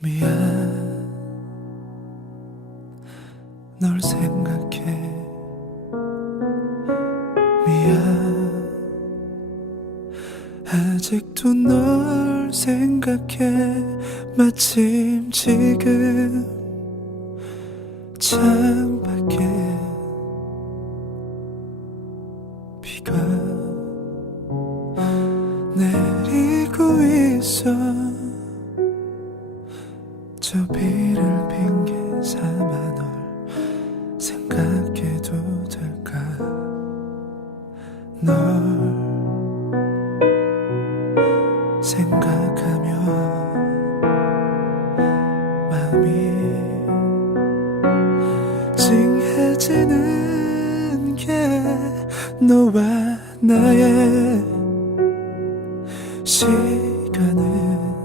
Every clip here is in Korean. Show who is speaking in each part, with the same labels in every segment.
Speaker 1: 미안. 널 생각해. 미안. 아직도 널 생각해. 마침 지금 창밖에 비가 내리고 있어 저 비를 핑계 삼아 널 생각해도 될까? 널 생각하며 마음이 찡해지는 게 너와 나의 시간은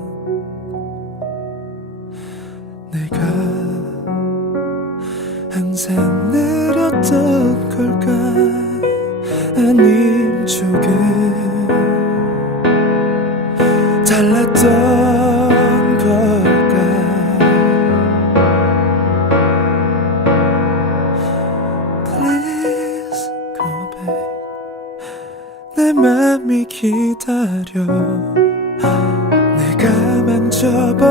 Speaker 1: 내가 항상 느렸던 걸까? 아님 조금 달랐던 걸까? Please go back. 내 맘이 기다려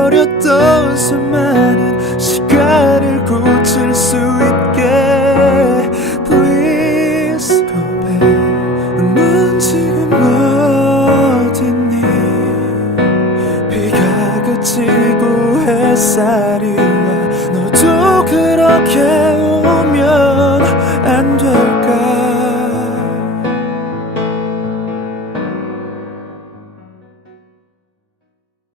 Speaker 1: 버렸던 수많은 시간을 고칠 수 있게 Please go back 넌 지금 어딨니? 비가 그치고 햇살이 와. 너도 그렇게